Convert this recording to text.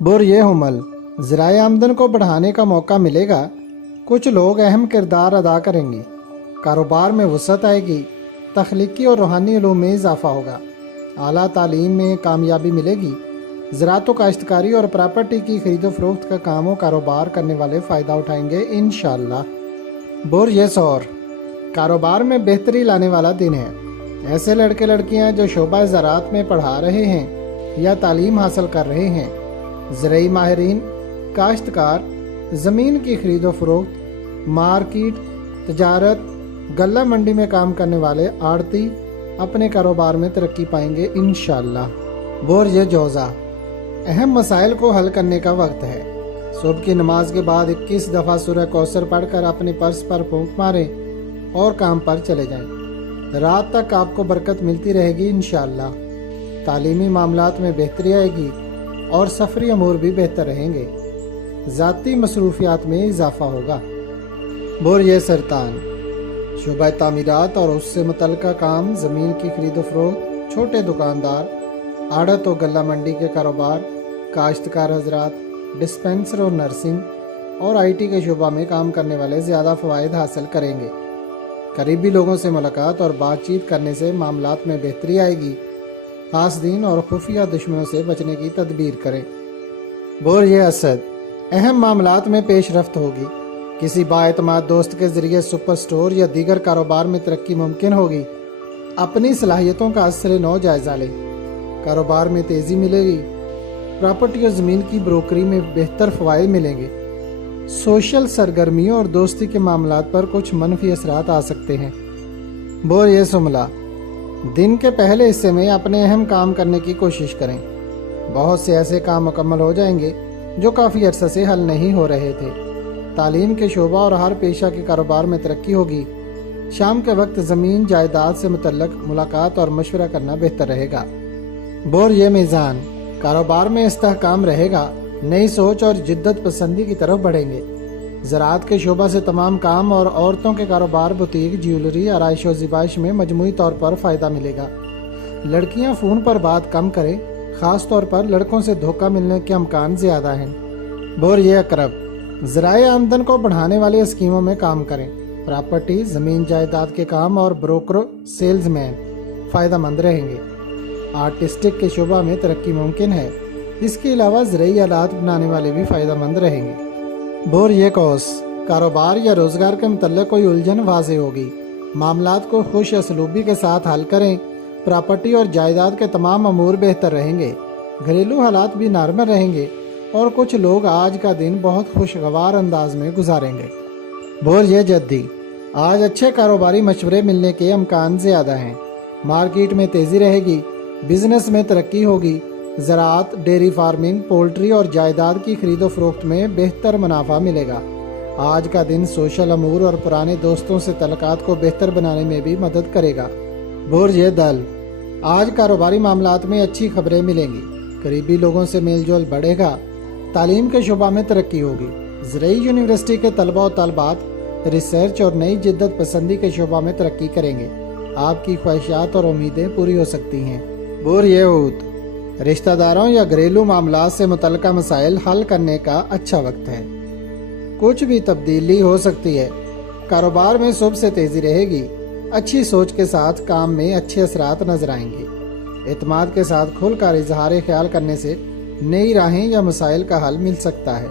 बुर-ए-हमल ज़राए आमदन को बढ़ाने का मौका मिलेगा। कुछ लोग अहम किरदार अदा करेंगे। कारोबार में वसअत आएगी। तख्लीकी और रूहानी इल्म में इजाफा होगा। आला तालीम में कामयाबी मिलेगी। ज़राअत व काश्तकारी और प्रॉपर्टी की खरीदो फरोख्त का काम व कारोबार करने वाले फ़ायदा उठाएंगे इंशाअल्लाह। बुर-ए-सौर कारोबार में बेहतरी लाने वाला दिन है। ऐसे लड़के लड़कियां जो शोबा ज़राअत में पढ़ा रहे हैं या तालीम हासिल कर रहे हैं, ज़रई माहिरीन, काश्तकार, ज़मीन की खरीदो फरोख्त, मार्केट, तजारत, गल्ला मंडी में काम करने वाले आड़ती अपने कारोबार में तरक्की पाएंगे इंशाअल्लाह। बुर-ए-जौज़ा अहम मसाइल को हल करने का वक्त है। सुबह की नमाज के बाद 21 दफ़ा सूरह कौसर पढ़कर अपने पर्स पर फूंक मारें और काम पर चले जाएं। रात तक आपको बरकत मिलती रहेगी इंशाअल्लाह। तालीमी मामलात में बेहतरी आएगी और सफरी अमूर भी बेहतर रहेंगे। ज़ाती मसरूफियात में इजाफा होगा। बुर-ए-सरतान शुबा तामीरात और उससे मुतल्लिका काम, ज़मीन की खरीदो फरोख्त, छोटे दुकानदार, आड़त और गल्ला मंडी के कारोबार, काश्तकार हजरात, डिस्पेंसर और नर्सिंग और IT के शुबा में काम करने वाले ज़्यादा फ़वाइद हासिल करेंगे। करीबी लोगों से मुलाकात और बातचीत करने से मामलात में बेहतरी आएगी। हासदीन और खुफिया दुश्मनों से बचने की तदबीर करें। बुर-ए-असद अहम मामलात में पेशरफ्त होगी। किसी बाएतमाद दोस्त के ज़रिए सुपर स्टोर या दीगर कारोबार में तरक्की मुमकिन होगी। अपनी सलाहियतों का असर नौ जायज़ा लें। कारोबार में तेज़ी मिलेगी। प्रॉपर्टी और ज़मीन की ब्रोकरी में बेहतर फ़वाइद मिलेंगे। सोशल सरगर्मियों और दोस्ती के मामलात पर कुछ मनफी असरात आ सकते हैं। बुर-ए-सुमला दिन के पहले हिस्से में अपने अहम काम करने की कोशिश करें। बहुत से ऐसे काम मुकम्मल हो जाएंगे जो काफ़ी अरसे से हल नहीं हो रहे थे। तालीम के शोबा और हर पेशा के कारोबार में तरक्की होगी। शाम के वक्त ज़मीन जायदाद से मुतल्लक मुलाकात और मशवरा करना बेहतर रहेगा। बुर-ए-मीज़ान कारोबार में इस्तेहकाम रहेगा। नई सोच और जिद्दत पसंदी की तरफ बढ़ेंगे। ज़राअत के शोबा से तमाम काम और औरतों के कारोबार, बुटीक, ज्वेलरी, आराइश और ज़िबाइश में मजमूई तौर पर फ़ायदा मिलेगा। लड़कियां फ़ोन पर बात कम करें। ख़ास तौर पर लड़कों से धोखा मिलने के अमकान ज़्यादा हैं। बुर-ए-अक़रब ज़राए आमदन को बढ़ाने वाली स्कीमों में काम करें। प्रॉपर्टी, ज़मीन जायदाद के काम और ब्रोकर, सेल्समैन फ़ायदा मंद रहेंगे। आर्टिस्टिक के शोबा में तरक्की मुमकिन है। इसके अलावा ज़रई आलात बनाने वाले भी फ़ायदा मंद रहेंगे। बुर-ए-कौस कारोबार या रोज़गार के मुतल्लिक़ कोई उलझन वाज़े होगी। मामलात को खुश असलूबी के साथ हल करें। प्रॉपर्टी और जायदाद के तमाम अमूर बेहतर रहेंगे। घरेलू हालात भी नॉर्मल रहेंगे और कुछ लोग आज का दिन बहुत खुशगवार अंदाज में गुजारेंगे। बुर-ए-जद्दी आज अच्छे कारोबारी मशवरे मिलने के अमकान ज़्यादा हैं। मार्केट में तेज़ी रहेगी। बिजनेस में तरक्की होगी। ज़राअत, डेयरी फार्मिंग, पोल्ट्री और जायदाद की खरीदो फरोख्त में बेहतर मुनाफा मिलेगा। आज का दिन सोशल अमूर और पुराने दोस्तों से तल्लुकात को बेहतर बनाने में भी मदद करेगा। बुर-ए-दल आज कारोबारी मामलात में अच्छी खबरें मिलेंगी। करीबी लोगों से मेल जोल बढ़ेगा। तालीम के शुबा में तरक्की होगी। ज़रई यूनिवर्सिटी के तलबा और तलबात रिसर्च और नई जिद्दत पसंदी के शुबा में तरक्की करेंगे। आपकी ख्वाहिशात और उम्मीदें पूरी हो सकती हैं। बुर-ए-ऊत रिश्तेदारों या घरेलू मामलात से मुतल्लिका मसाइल हल करने का अच्छा वक्त है। कुछ भी तब्दीली हो सकती है। कारोबार में सुबह से तेज़ी रहेगी। अच्छी सोच के साथ काम में अच्छे असरात नजर आएंगे। एतमाद के साथ खुलकर इजहार ख्याल करने से नई राहें या मसाइल का हल मिल सकता है।